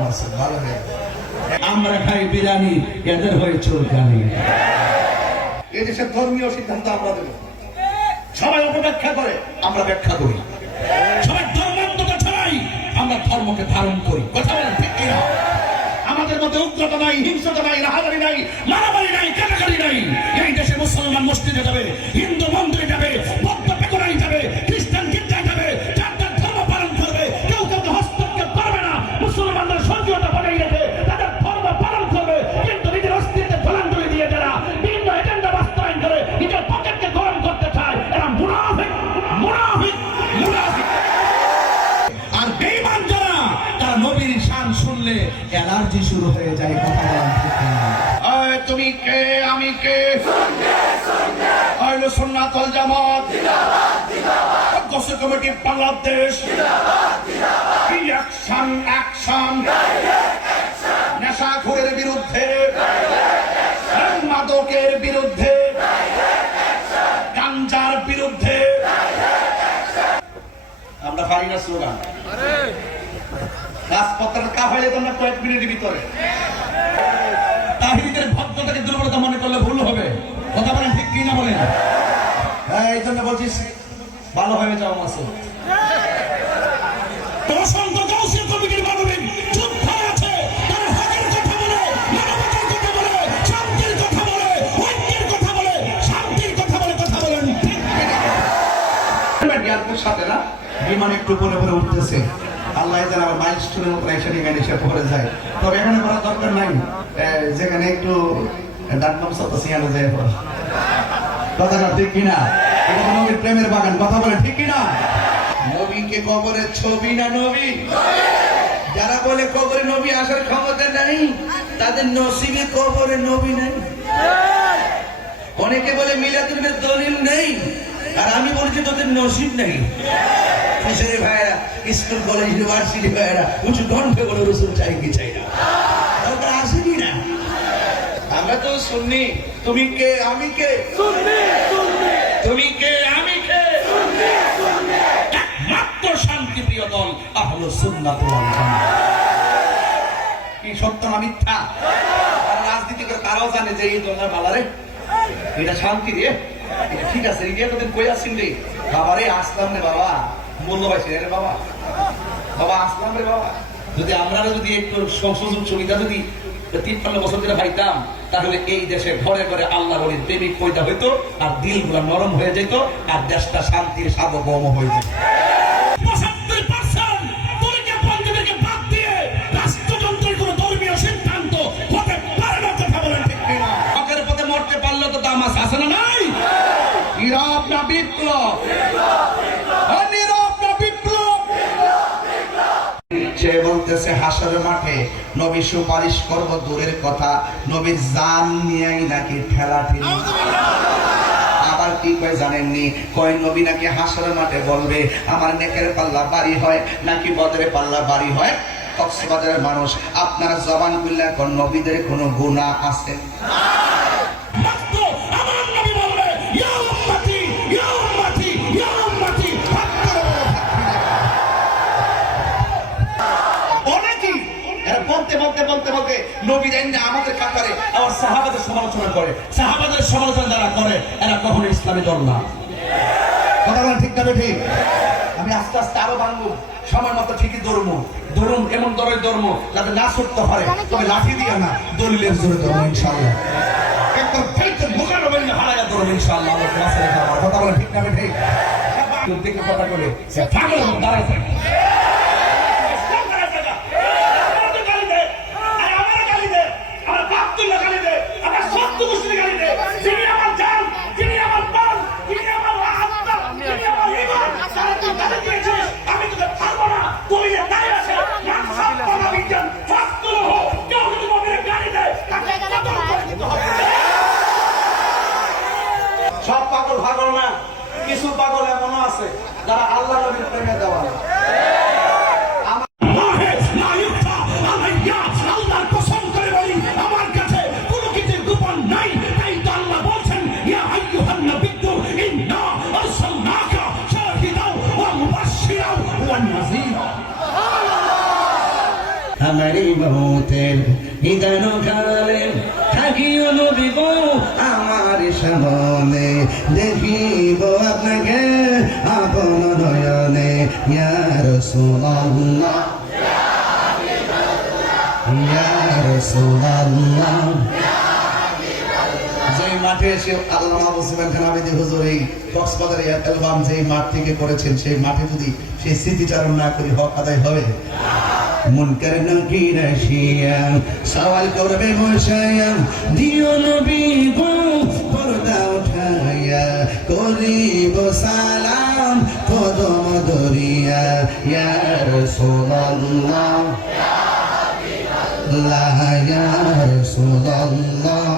ভালো হয়ে আমরা খাই বিরিয়ানি, এদের হয়ে চুলকানি। এই দেশের ধর্মীয় সিদ্ধান্ত আমরা দেব, সবাই অপব্যাখ্যা করে আমরা ব্যাখ্যা করি, সবাই ধর্মান্ততা ছাড়াই আমরা ধর্মকে ধারণ করি। কথা বলেন ঠিক কিনা? আমাদের মধ্যে উগ্রতা নাই, হিংসতা নাই, রাহাজারি নাই, মারামারি নাই, কাটাকাটি নাই। এই দেশে মুসলমান মসজিদে যাবে, হিন্দু মন্দিরে যাবে, বৌদ্ধ পেগোডায় যাবে, খ্রিস্টান গির্জায় যাবে, যার যার ধর্ম পালন করবে, কেউ কাউকে হস্তক্ষেপ করবে না। মুসলমানদের সক্রিয়তা বজায় রেখে তাদের ধর্ম পালন করবে, কিন্তু নিজের অস্তিত্বে জলাঞ্জলি দিয়ে যারা বিভিন্ন এজেন্ডা বাস্তবায়ন করে নিজের পকেটকে গরম করতে চায়, এরা মুনাফিক, মুনাফিক, মুনাফিক। আর বেঈমান যারা, তারা নবীর শান শুনলে অ্যালার্জি শুরু হয়ে যায়। কথা বলেন ঠিক কিনা? তুমি কে, আমি কে, আহলে সুন্নাত ওয়াল জামাত, গোসল কমিটি বাংলাদেশ, অ্যাকশন, অ্যাকশন, নেশাখোরের বিরুদ্ধে, মাদকের বিরুদ্ধে, গাঞ্জার বিরুদ্ধে। আমরা পারি না স্লোগান, রাজপথের কা হয়ে যেত না কয়েক মিনিটের ভিতরে। তাহিদের ভক্তটাকে দুর্বলতা মনে করলে ভুল হবে। কথা বলেন ঠিক কিনা বলেন? এই জন্য বলছিস ভালো হয়ে যাও মাসুদ। অসংখ্য গাউসিয়া কমিটির মানবিক যোদ্ধা আছে, তারা হকের কথা বলে, মানবতার কথা বলে, শান্তির কথা বলে, ঐক্যের কথা বলে, শান্তির কথা বলে। কথা বলেন ঠিক কিনা? এয়ারপোর্ট সাথে না বিমান একটু পরে পরে উঠতেছে, আল্লাহ জানে আমার মাইলস্টোনের উপরে এসে এসে পড়ে যায়। তবে এখানে করার দরকার নাই, যেখানে একটু ডাকনাম সাথে সিয়ানো যায়। কথাটা ঠিক কিনা? এটা তো নবীর প্রেমের বাগান। কথা বলে ঠিক কিনা? নবীকে কবরের ছবি না নবী? যারা বলে কবরে নবী আসার ক্ষমতা নাই, তাদের নসিবে কবরে নবী নাই। অনেকে বলে মিলাদুলের দলিল নেই, আর আমি বলছি তোদের নসিব নেই। কিশোরী ভাইয়েরা, স্কুল কলেজ ইউনিভার্সিটি ভাইয়েরা উঁচু কণ্ঠে বলে রসুল চাই কি চাই না, দরকার আসেনি না। আমরা তো শুননি তুমি কে আমি কে, তুমি কে আমি কে। একমাত্র শান্তি প্রিয় দল আহলে সুন্নাত ওয়াল জামাত। কি সত্য না মিথ্যা? আর রাজনীতি করে তারাও জানে যে এই দলের বালারে এটা শান্তি রে, এটা ঠিক আছে। ইন্ডিয়া তোদের কই আসছেন রে বাবা রে, আসলাম রে বাবা, মূল্য পাইছে রে বাবা, বাবা আসলাম রে বাবা। যদি আমরা যদি একটু সুযোগ সুবিধা যদি 53 বছর ধরে পাইতাম, তাহলে এই দেশে ঘরে ঘরে আল্লাহ বলির প্রেমিক পয়দা হইতো, আর দিলগুলা নরম হয়ে যেত, আর দেশটা শান্তির সার্বভৌম হয়ে যেত। 75% পরিজ্ঞাপনদেরকে বাদ দিয়ে রাষ্ট্রযন্ত্রের কোনো ধর্মীয় সিদ্ধান্ত হতে পারে না। কথা বলেন ঠিক কিনা? হকের পথে মরতে পারলে তো দাম আছে না নাই? নীরব না বিপ্লব, নীরব না বিপ্লব। সে বলতেছে হাসর মাঠে নবী সুপারিশ করব দূরের কথা, নবীর জান নিয়েই নাকি ঠেলা ঠেলি। আবার কি কয় জানেননি? কয় নবী নাকি হাসর মাঠে বলবে আমার নেকের পাল্লা বাড়ি হয় নাকি বদরের পাল্লা বাড়ি হয়। কক্সবাজারের মানুষ, আপনারা জবান খুললে কোন নবীদের কোনো গুনাহ আছে? আমাদের কাতারে আবার সাহাবাদের সমালোচনা করে। সাহাবাদের সমালোচনা যারা করে এরা কখনো ইসলামী দল না। কথা বলেন ঠিক না ঠিক? আমি আস্তে আস্তে আরো বাড়বো, সময় মতো ঠিকই ধর্ম ধরুন, এমন দলের ধর্ম যাতে না ছুটতে পারে, তবে লাঠি দিয়ে না, দলিলের জোরে ধর্ম ইনশাআল্লাহ। একদম ফেলতেন বোকার হবে না, হারায়া ধর্ম ইনশাআল্লাহ। আমার ক্লাসে লেখা আমার কথা বলেন ঠিক না ঠিক? কেউ দেখে কথা বলে সে পাগল দাঁড়ায় থাকে। সব পাগল পাগল না, কিছু পাগল এমনও আছে যারা আল্লাহ নবীর প্রেমে দেওয়া। আমারি মৌতের নিদান কালে থাকিও নবী গো আমার সামনে দেখিব আপনাকে আপন নয়নে ইয়া রাসূলুল্লাহ ইয়া রাসূলুল্লাহ। যে মাঠে এসে আল্লামা মুসলিম খান আবেদী হুজুর এই কক্সবাজার অ্যালবাম যে মাঠ থেকে করেছেন, সেই মাঠে যদি সেই স্মৃতিচারণ না করি হক আদায় হবে? মুনকার নাকির আসিয়া সওয়াল করবে বসায়া দিও নবী গো পর্দা উঠাইয়া করিব সালাম কদম ধরিয়া ইয়া রাসূলুল্লাহ ইয়া রাসূলুল্লাহ